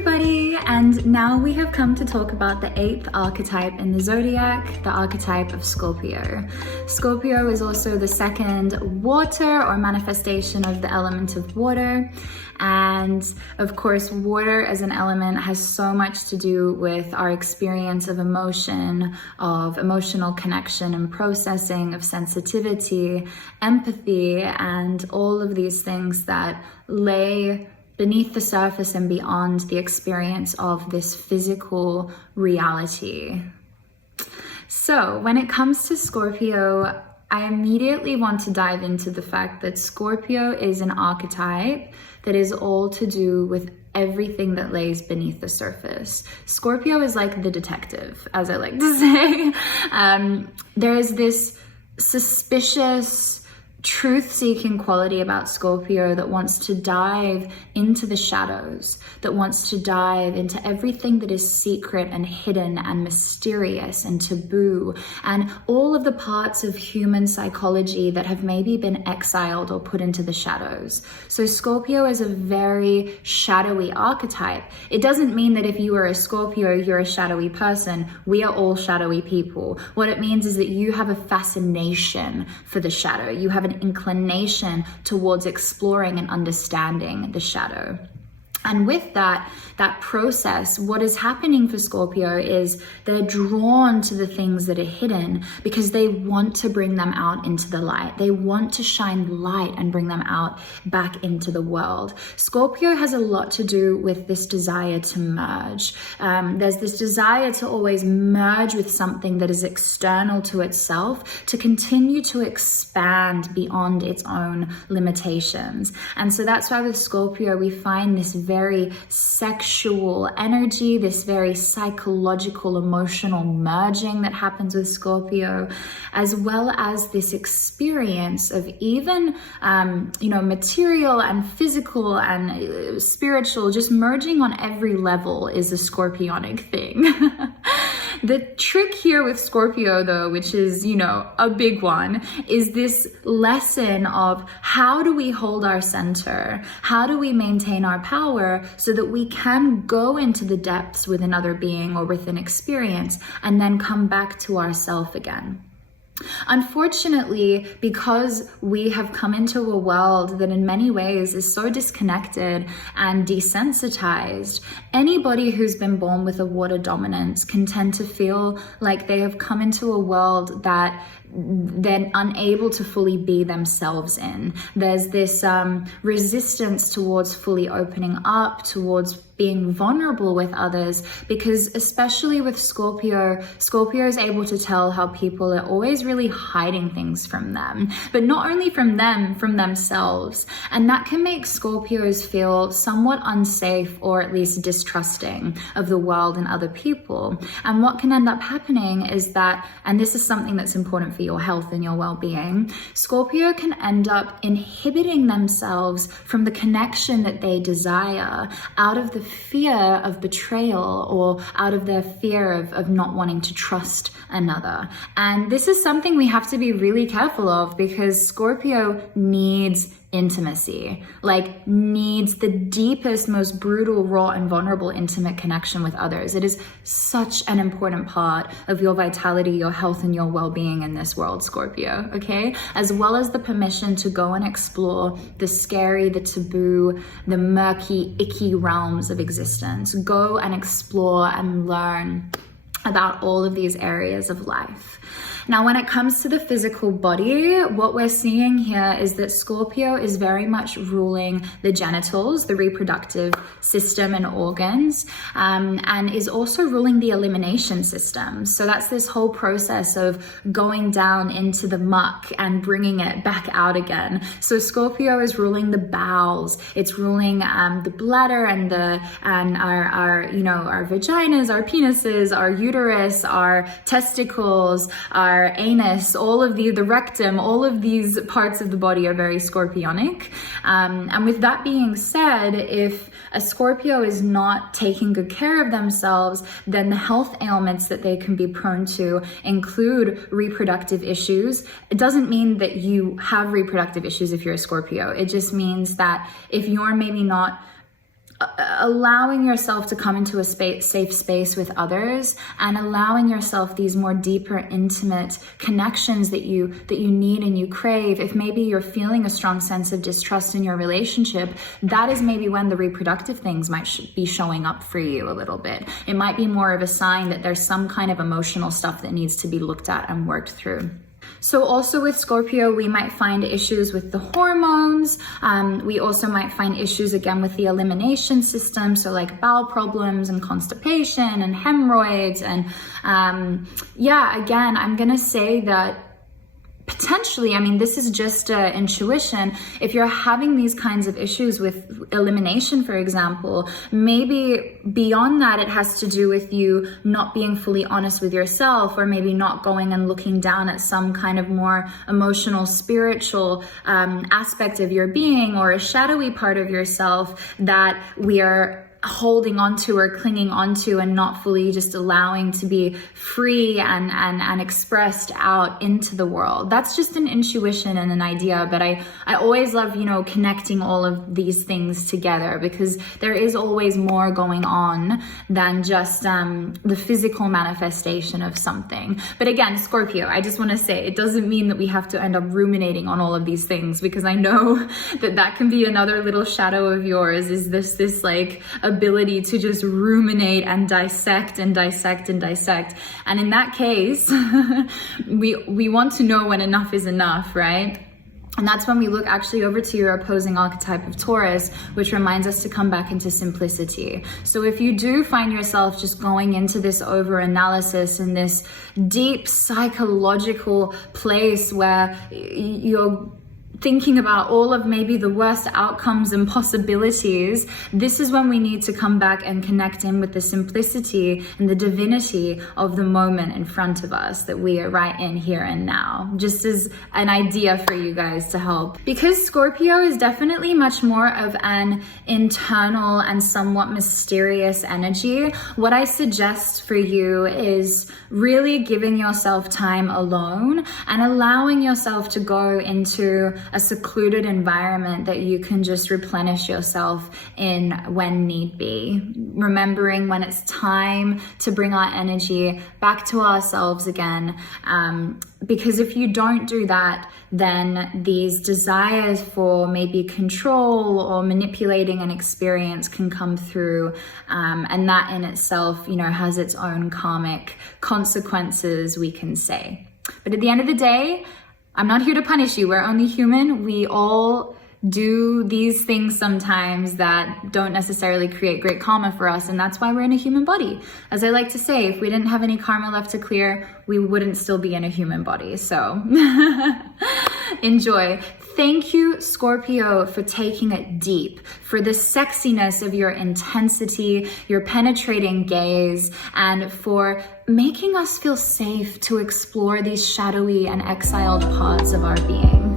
everybody, and now we have come to talk about the 8th archetype in the zodiac, the archetype of Scorpio. Scorpio is also the second water or manifestation of the element of water. And of course, water as an element has so much to do with our experience of emotion, of emotional connection and processing, of sensitivity, empathy, and all of these things that lay beneath the surface and beyond the experience of this physical reality. So when it comes to Scorpio, I immediately want to dive into the fact that Scorpio is an archetype that is all to do with everything that lays beneath the surface. Scorpio is like the detective, as I like to say. There is this suspicious, truth-seeking quality about Scorpio that wants to dive into the shadows, that wants to dive into everything that is secret and hidden and mysterious and taboo, and all of the parts of human psychology that have maybe been exiled or put into the shadows. So Scorpio is a very shadowy archetype. It doesn't mean that if you are a Scorpio, you're a shadowy person. We are all shadowy people. What it means is that you have a fascination for the shadow. You have an inclination towards exploring and understanding the shadow. And with that process, what is happening for Scorpio is they're drawn to the things that are hidden because they want to bring them out into the light. They want to shine light and bring them out back into the world. Scorpio has a lot to do with this desire to merge. There's this desire to always merge with something that is external to itself, to continue to expand beyond its own limitations. And so that's why with Scorpio, we find this very sexual energy, this very psychological, emotional merging that happens with Scorpio, as well as this experience of even, material and physical and spiritual, just merging on every level is a Scorpionic thing. The trick here with Scorpio, though, which is, a big one, is this lesson of how do we hold our center? How do we maintain our power so that we can go into the depths with another being or with an experience and then come back to ourself again? Unfortunately, because we have come into a world that in many ways is so disconnected and desensitized, anybody who's been born with a water dominance can tend to feel like they have come into a world that they're unable to fully be themselves in. There's this resistance towards fully opening up, towards being vulnerable with others, because especially with Scorpio is able to tell how people are always really hiding things from them, but not only from them, from themselves. And that can make Scorpios feel somewhat unsafe or at least distrusting of the world and other people. And what can end up happening is that, and this is something that's important for your health and your well-being, Scorpio can end up inhibiting themselves from the connection that they desire out of the fear of betrayal or out of their fear of not wanting to trust another. And this is something we have to be really careful of because Scorpio needs intimacy, needs the deepest, most brutal, raw, and vulnerable intimate connection with others. It is such an important part of your vitality, your health, and your well-being in this world, Scorpio, okay? As well as the permission to go and explore the scary, the taboo, the murky, icky realms of existence. Go and explore and learn about all of these areas of life. Now, when it comes to the physical body, what we're seeing here is that Scorpio is very much ruling the genitals, the reproductive system and organs, and is also ruling the elimination system. So that's this whole process of going down into the muck and bringing it back out again. So Scorpio is ruling the bowels. It's ruling the bladder and our vaginas, our penises, our uterus, our testicles, our anus, all of the rectum, all of these parts of the body are very Scorpionic. And with that being said, if a Scorpio is not taking good care of themselves, then the health ailments that they can be prone to include reproductive issues. It doesn't mean that you have reproductive issues if you're a Scorpio. It just means that if you're maybe not allowing yourself to come into a safe space with others, and allowing yourself these more deeper, intimate connections that you need and you crave. If maybe you're feeling a strong sense of distrust in your relationship, that is maybe when the reproductive things might be showing up for you a little bit. It might be more of a sign that there's some kind of emotional stuff that needs to be looked at and worked through. So also with Scorpio, we might find issues with the hormones. We also might find issues again with the elimination system. So like bowel problems and constipation and hemorrhoids. And yeah, again, I'm going to say that potentially, I mean, this is just intuition. If you're having these kinds of issues with elimination, for example, maybe beyond that, it has to do with you not being fully honest with yourself, or maybe not going and looking down at some kind of more emotional, spiritual aspect of your being, or a shadowy part of yourself that we are holding onto or clinging onto and not fully just allowing to be free and expressed out into the world. That's just an intuition and an idea, but I always love, you know, connecting all of these things together, because there is always more going on than just the physical manifestation of something. But again, Scorpio, I just want to say, it doesn't mean that we have to end up ruminating on all of these things, because I know that can be another little shadow of yours, is this like ability to just ruminate and dissect and dissect and dissect. And in that case, we want to know when enough is enough, right? And that's when we look actually over to your opposing archetype of Taurus, which reminds us to come back into simplicity. So if you do find yourself just going into this over-analysis and this deep psychological place where you're thinking about all of maybe the worst outcomes and possibilities, this is when we need to come back and connect in with the simplicity and the divinity of the moment in front of us that we are right in here and now. Just as an idea for you guys to help. Because Scorpio is definitely much more of an internal and somewhat mysterious energy, what I suggest for you is really giving yourself time alone and allowing yourself to go into a secluded environment that you can just replenish yourself in when need be. Remembering when it's time to bring our energy back to ourselves again. Because if you don't do that, then these desires for maybe control or manipulating an experience can come through. And that in itself, you know, has its own karmic consequences, we can say. But at the end of the day, I'm not here to punish you. We're only human. We all do these things sometimes that don't necessarily create great karma for us. And that's why we're in a human body. As I like to say, if we didn't have any karma left to clear, we wouldn't still be in a human body. So enjoy. Thank you, Scorpio, for taking it deep, for the sexiness of your intensity, your penetrating gaze, and for making us feel safe to explore these shadowy and exiled parts of our being.